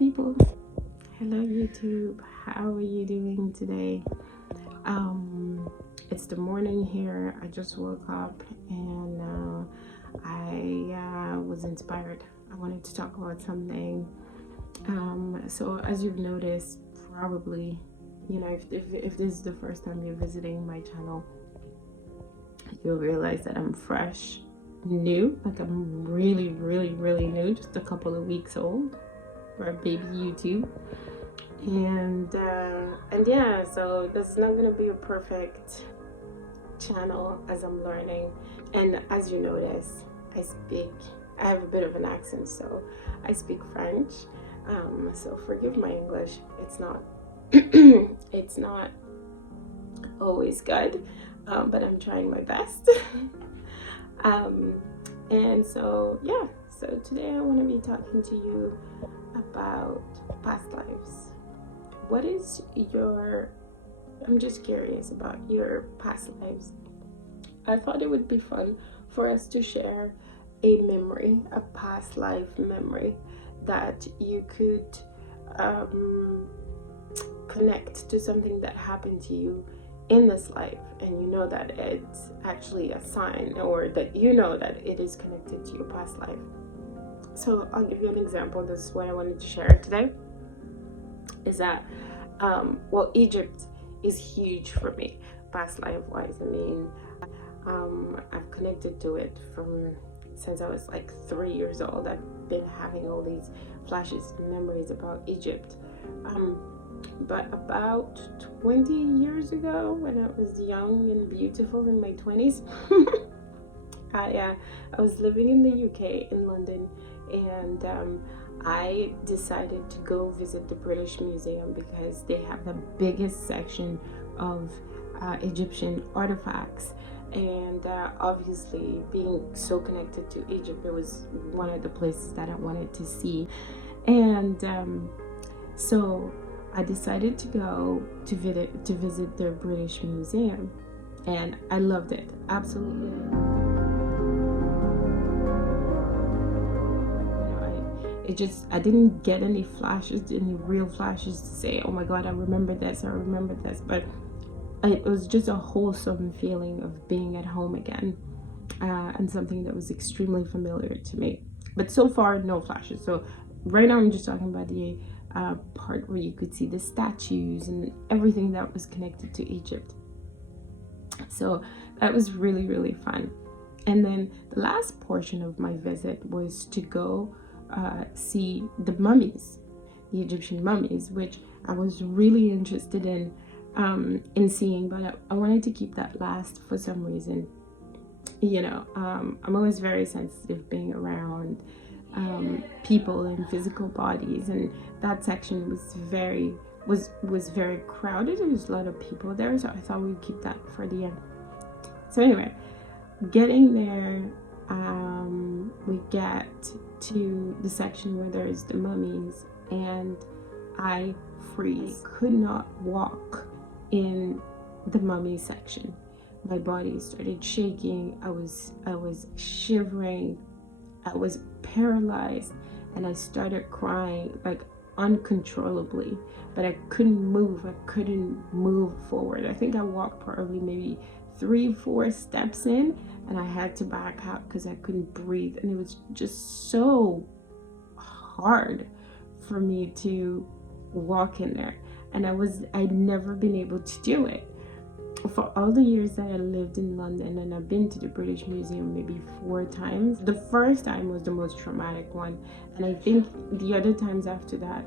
people. Hello YouTube. How are you doing today? It's the morning here. I just woke up and I was inspired. I wanted to talk about something. So as you've noticed, probably, if this is the first time you're visiting my channel, you'll realize that I'm fresh, new, like I'm really new, just a couple of weeks old for a baby YouTube. And yeah, so this is not gonna be a perfect channel as I'm learning. And as you notice, I have a bit of an accent, so I speak French. So forgive my English. It's not it's not always good, but I'm trying my best. And so yeah, so today I want to be talking to you about past lives. What is I'm just curious about your past lives. I thought it would be fun for us to share a memory, a past life memory that you could connect to something that happened to you in this life, and you know that it's actually a sign, or that you know that it is connected to your past life. So I'll give you an example. This is what I wanted to share today, is that Egypt is huge for me past life wise. I mean, I've connected to it since I was like 3 years old. I've been having all these flashes and memories about Egypt. But about 20 years ago, when I was young and beautiful in my 20s, I was living in the UK, in London, and I decided to go visit the British Museum because they have the biggest section of Egyptian artifacts. And obviously, being so connected to Egypt, it was one of the places that I wanted to see. And so I decided to go to visit the British Museum, and I loved it, absolutely. I didn't get any real flashes to say, oh my God, I remember this, but it was just a wholesome feeling of being at home again, and something that was extremely familiar to me. But so far, no flashes. So right now I'm just talking about the part where you could see the statues and everything that was connected to Egypt. So that was really fun. And then the last portion of my visit was to go see the mummies, the Egyptian mummies, which I was really interested in seeing, but I wanted to keep that last for some reason. I'm always very sensitive being around people and physical bodies, and that section was very crowded. There was a lot of people there, so I thought we'd keep that for the end. So anyway, getting there, we get to the section where there's the mummies, and I freeze. Could not walk in the mummy section. My body started shaking. I was shivering. I was paralyzed, and I started crying like uncontrollably, but I couldn't move. I couldn't move forward. I think I walked probably maybe 3-4 steps in, and I had to back out because I couldn't breathe. And it was just so hard for me to walk in there, and I'd never been able to do it. For all the years that I lived in London, and I've been to the British Museum maybe 4 times. The first time was the most traumatic one, and I think the other times after that,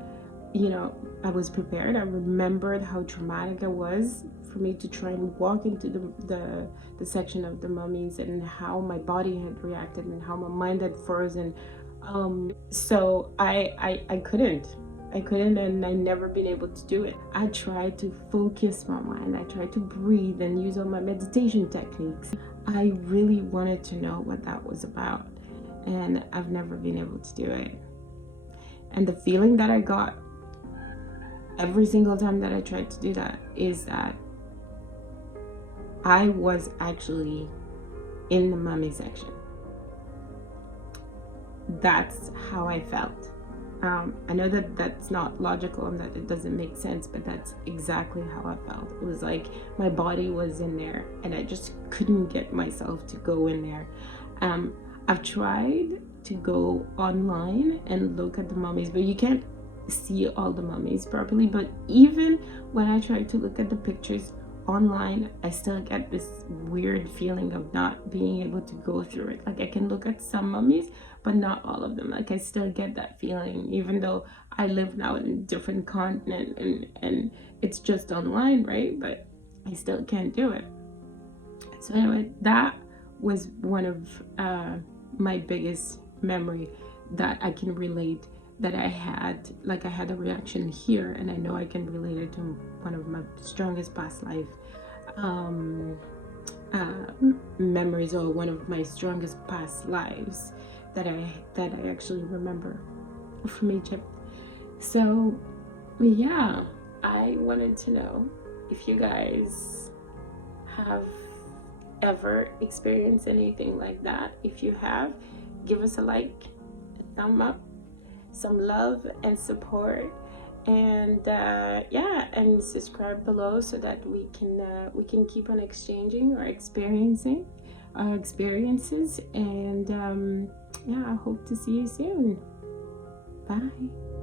I was prepared. I remembered how traumatic it was for me to try and walk into the section of the mummies, and how my body had reacted and how my mind had frozen. So I couldn't, and I never been able to do it. I tried to focus my mind. I tried to breathe and use all my meditation techniques. I really wanted to know what that was about, and I've never been able to do it. And the feeling that I got every single time that I tried to do that is that I was actually in the mummy section. That's how I felt. I know that that's not logical and that it doesn't make sense, but that's exactly how I felt. It was like my body was in there and I just couldn't get myself to go in there. I've tried to go online and look at the mummies, but you can't see all the mummies properly. But even when I try to look at the pictures online, I still get this weird feeling of not being able to go through it. Like I can look at some mummies, but not all of them. Like I still get that feeling, even though I live now in a different continent and it's just online, right? But I still can't do it. So anyway, that was one of my biggest memory that I can relate, that I had. Like I had a reaction here, and I know I can relate it to one of my strongest past life memories, or one of my strongest past lives that I actually remember from Egypt. So yeah, I wanted to know if you guys have ever experienced anything like that. If you have, give us a like, a thumb up, some love and support, and yeah, and subscribe below so that we can keep on exchanging or experiencing our experiences. And yeah, I hope to see you soon. Bye.